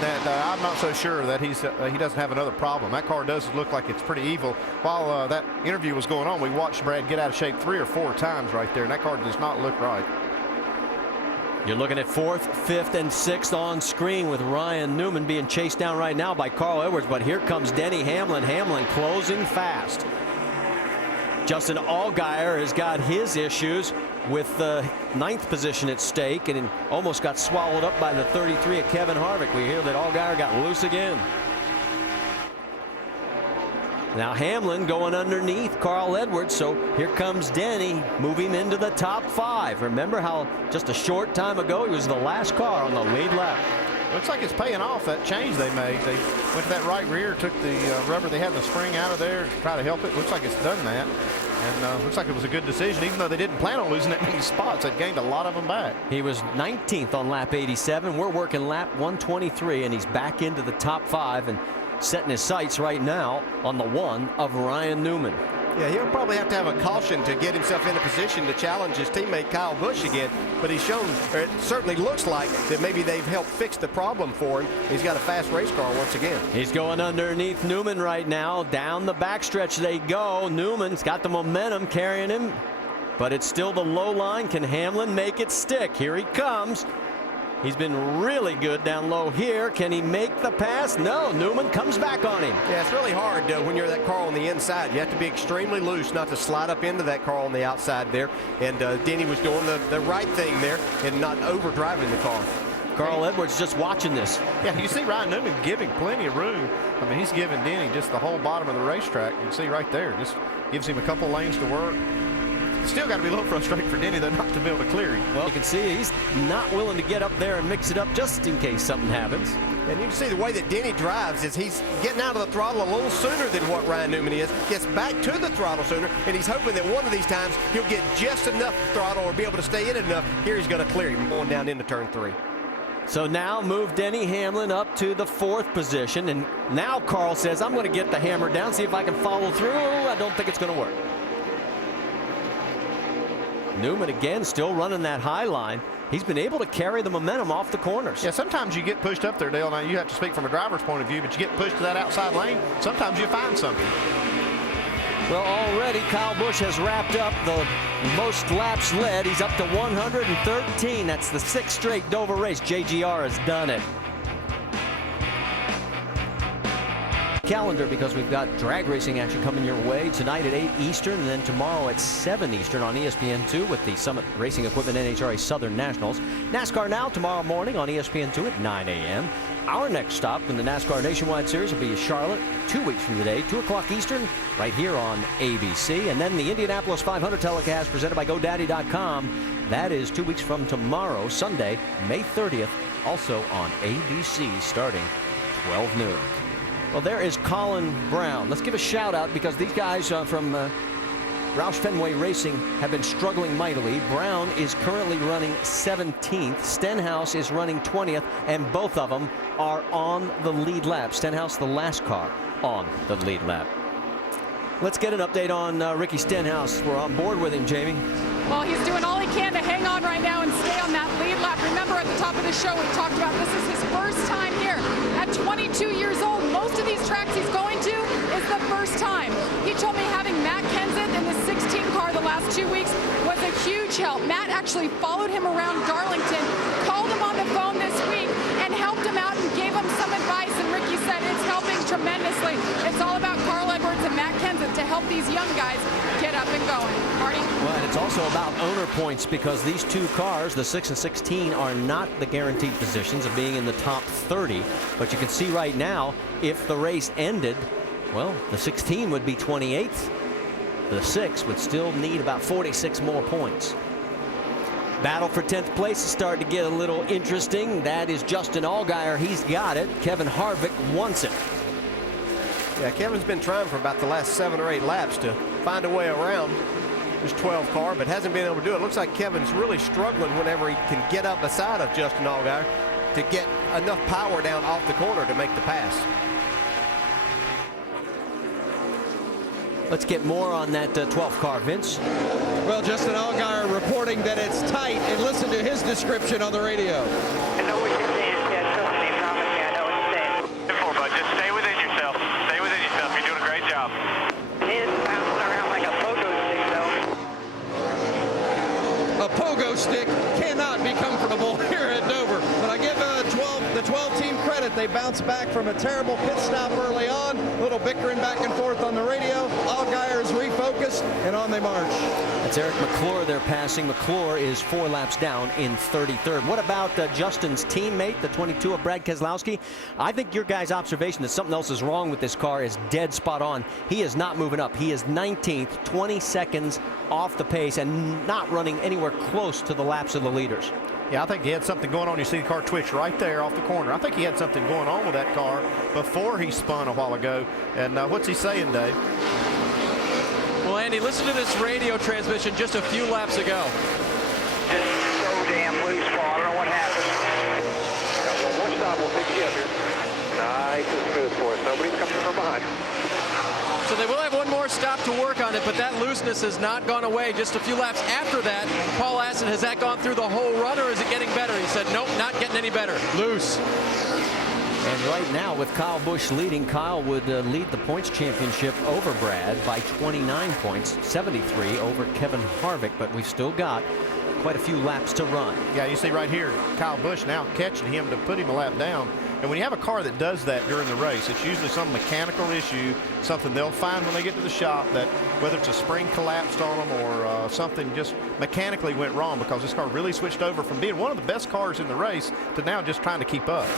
mentioned that. I'm not so sure that he doesn't have another problem. That car does look like it's pretty evil. While that interview was going on, we watched Brad get out of shape 3 or 4 times right there, and that car does not look right. You're looking at 4th, 5th, and 6th on screen with Ryan Newman being chased down right now by Carl Edwards. But here comes Denny Hamlin. Hamlin closing fast. Justin Allgaier has got his issues with the 9th position at stake and almost got swallowed up by the 33 of Kevin Harvick. We hear that Allgaier got loose again. Now Hamlin going underneath Carl Edwards, so here comes Denny moving into the top 5. Remember how just a short time ago he was the last car on the lead lap. Looks like it's paying off, that change they made. They went to that right rear, took the rubber they had in the spring out of there to try to help it. Looks like it's done that. And looks like it was a good decision. Even though they didn't plan on losing that many spots, they gained a lot of them back. He was 19th on lap 87. We're working lap 123, and he's back into the top 5 and setting his sights right now on the 1 of Ryan Newman. Yeah, he'll probably have to have a caution to get himself in a position to challenge his teammate Kyle Busch again. But he's shown, or it certainly looks like, that maybe they've helped fix the problem for him. He's got a fast race car once again. He's going underneath Newman right now. Down the backstretch they go. Newman's got the momentum carrying him, but it's still the low line. Can Hamlin make it stick? Here he comes. He's been really good down low here. Can he make the pass? No, Newman comes back on him. Yeah, it's really hard when you're that car on the inside. You have to be extremely loose not to slide up into that car on the outside there. And Denny was doing the right thing there and not overdriving the car. Carl Edwards just watching this. Yeah, you see Ryan Newman giving plenty of room. I mean, he's giving Denny just the whole bottom of the racetrack. You can see right there, just gives him a couple lanes to work. Still got to be a little frustrating for Denny, though, not to be able to clear him. Well, you can see he's not willing to get up there and mix it up just in case something happens. And you can see the way that Denny drives is he's getting out of the throttle a little sooner than what Ryan Newman is. Gets back to the throttle sooner, and he's hoping that one of these times he'll get just enough throttle or be able to stay in it enough. Here he's going to clear him going down into turn 3. So now move Denny Hamlin up to the 4th position. And now Carl says, I'm going to get the hammer down, see if I can follow through. I don't think it's going to work. Newman again still running that high line. He's been able to carry the momentum off the corners. Yeah, sometimes you get pushed up there, Dale. Now you have to speak from a driver's point of view, but you get pushed to that outside lane, sometimes you find something. Well, already Kyle Busch has wrapped up the most laps led. He's up to 113. That's the 6th straight Dover race. JGR has done it. Calendar, because we've got drag racing action coming your way tonight at 8 Eastern and then tomorrow at 7 Eastern on ESPN2 with the Summit Racing Equipment NHRA Southern Nationals. NASCAR Now tomorrow morning on ESPN2 at 9 a.m. Our next stop in the NASCAR Nationwide Series will be Charlotte 2 weeks from today, 2 o'clock Eastern, right here on ABC. And then the Indianapolis 500 telecast presented by GoDaddy.com. That is 2 weeks from tomorrow, Sunday, May 30th, also on ABC starting 12 noon. Well, there is Colin Brown. Let's give a shout out because these guys from Roush Fenway Racing have been struggling mightily. Brown is currently running 17th. Stenhouse is running 20th, and both of them are on the lead lap. Stenhouse, the last car on the lead lap. Let's get an update on Ricky Stenhouse. We're on board with him, Jamie. Well, he's doing all he can to hang on right now and stay on that lead lap. Remember at the top of the show we talked about this is his first time here. At 22 years old, most of these tracks he's going to is the first time. He told me having Matt Kenseth in the 16 car the last 2 weeks was a huge help. Matt actually followed him around Darlington, called him on the phone this week, and helped him out and gave him some advice. And Ricky said it's helping tremendously. It's all about Carl Edwards and Matt Kenseth to help these young guys get up and going. Marty? Well, and it's also about owner points because these 2 cars, the 6 and 16, are not the guaranteed positions of being in the top 30. But you can see right now, if the race ended, well, the 16 would be 28th. The 6 would still need about 46 more points. Battle for 10th place is starting to get a little interesting. That is Justin Allgaier. He's got it. Kevin Harvick wants it. Yeah, Kevin's been trying for about the last 7 or 8 laps to find a way around this 12 car, but hasn't been able to do it. Looks like Kevin's really struggling whenever he can get up beside of Justin Allgaier to get enough power down off the corner to make the pass. Let's get more on that 12th car, Vince. Well, Justin Allgaier reporting that it's tight, and listen to his description on the radio. I know what you're saying, Ted. Trust me, promise me, I know credit. They bounced back from a terrible pit stop early on. A little bickering back and forth on the radio. Allgaier is refocused, and on they march. That's Eric McClure there passing. McClure is 4 laps down in 33rd. What about Justin's teammate, the 22 of Brad Keselowski? I think your guy's observation that something else is wrong with this car is dead spot on. He is not moving up. He is 19th, 20 seconds off the pace, and not running anywhere close to the laps of the leaders. Yeah, I think he had something going on. You see the car twitch right there off the corner. I think he had something going on with that car before he spun a while ago. And what's he saying, Dave? Well, Andy, listen to this radio transmission just a few laps ago. Just so damn loose, Paul. I don't know what happened. Got one more stop. We'll pick you up here. Nice and smooth for us. Nobody's coming from behind. So they will have one more stop to work on it, but that looseness has not gone away. Just a few laps after that, Paul asked him, has that gone through the whole run, or is it getting better? He said, nope, not getting any better. Loose. And right now, with Kyle Busch leading, Kyle would lead the points championship over Brad by 29 points, 73 over Kevin Harvick, but we've still got quite a few laps to run. Yeah, you see right here, Kyle Busch now catching him to put him a lap down. And when you have a car that does that during the race, it's usually some mechanical issue, something they'll find when they get to the shop, that whether it's a spring collapsed on them or something just mechanically went wrong, because this car really switched over from being one of the best cars in the race to now just trying to keep up.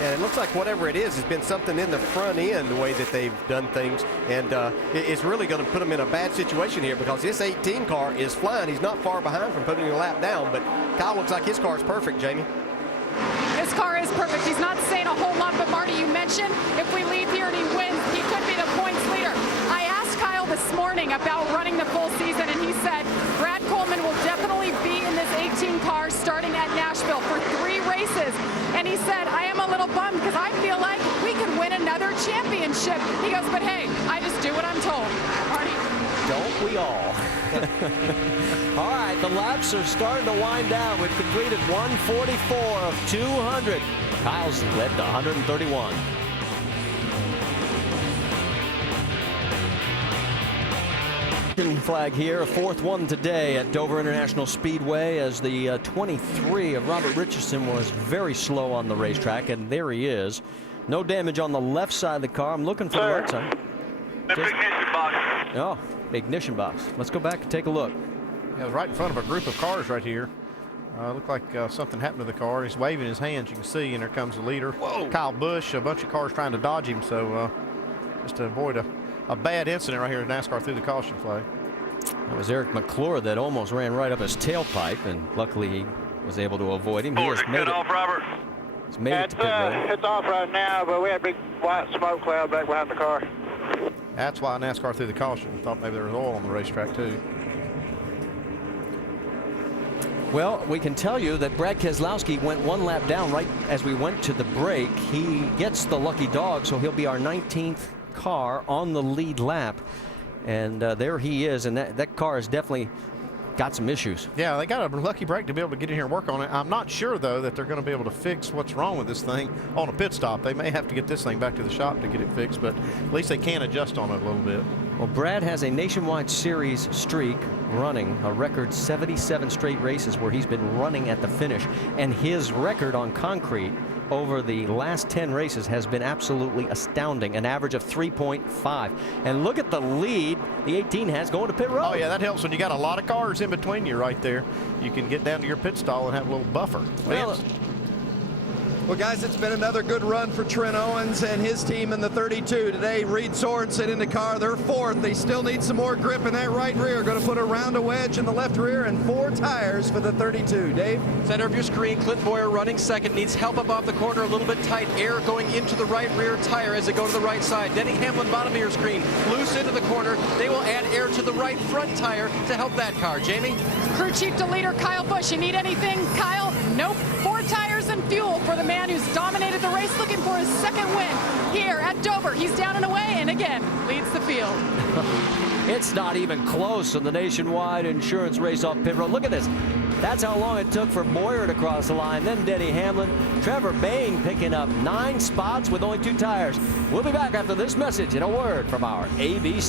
And it looks like whatever it is has been something in the front end, the way that they've done things. And it's really going to put them in a bad situation here, because this 18 car is flying. He's not far behind from putting a lap down, but Kyle looks like his car is perfect, Jamie. His car is perfect. He's not saying a whole lot, but Marty, you mentioned if we leave here and he wins, he could be the points leader. I asked Kyle this morning about running the full season, and he said Brad Coleman will definitely be in this 18 car starting at Nashville for 3 races. And he said, I am a little bummed because I feel like we could win another championship. He goes, but hey, I just do what I'm told. Marty. Don't we all? All right, the laps are starting to wind down. We've completed 144 of 200. Kyle's led to 131. Flag here, a 4th one today at Dover International Speedway, as the 23 of Robert Richardson was very slow on the racetrack, and there he is. No damage on the left side of the car. I'm looking for the right side. Ignition box. Oh, ignition box. Let's go back and take a look. Yeah, it was right in front of a group of cars right here. Looked like something happened to the car. He's waving his hands, you can see, and there comes the leader. Whoa. Kyle Busch, a bunch of cars trying to dodge him, so just to avoid a bad incident right here at NASCAR through the caution flag. That was Eric McClure that almost ran right up his tailpipe, and luckily he was able to avoid him. He has made it off, Robert. He's made it to pit road. It's off right now, but we had a big white smoke cloud back behind the car. That's why NASCAR threw the caution. Thought maybe there was oil on the racetrack too. Well, we can tell you that Brad Keselowski went 1 lap down right as we went to the break. He gets the lucky dog, so he'll be our 19th car on the lead lap. And there he is, and that car has definitely got some issues. Yeah, they got a lucky break to be able to get in here and work on it. I'm not sure, though, that they're going to be able to fix what's wrong with this thing on a pit stop. They may have to get this thing back to the shop to get it fixed, but at least they can adjust on it a little bit. Well, Brad has a Nationwide Series streak running, a record 77 straight races where he's been running at the finish, and his record on concrete over the last 10 races has been absolutely astounding, an average of 3.5. And look at the lead the 18 has going to pit road. Oh, yeah, that helps when you got a lot of cars in between you right there. You can get down to your pit stall and have a little buffer. Well, guys, it's been another good run for Trent Owens and his team in the 32. Today, Reed Sorensen in the car. They're 4th. They still need some more grip in that right rear. Going to put a round of wedge in the left rear and 4 tires for the 32. Dave? Center of your screen, Clint Boyer running 2nd. Needs help up off the corner, a little bit tight. Air going into the right rear tire as they go to the right side. Denny Hamlin, bottom of your screen, loose into the corner. They will add air to the right front tire to help that car. Jamie? Crew chief to leader Kyle Busch. You need anything, Kyle? Nope. 4 tires and fuel for the man who's dominated the race, looking for his 2nd win here at Dover. He's down and away, and again leads the field. It's not even close in the Nationwide Insurance race off pit road. Look at this. That's how long it took for Boyer to cross the line. Then Denny Hamlin. Trevor Bayne picking up 9 spots with only 2 tires. We'll be back after this message and a word from our ABC.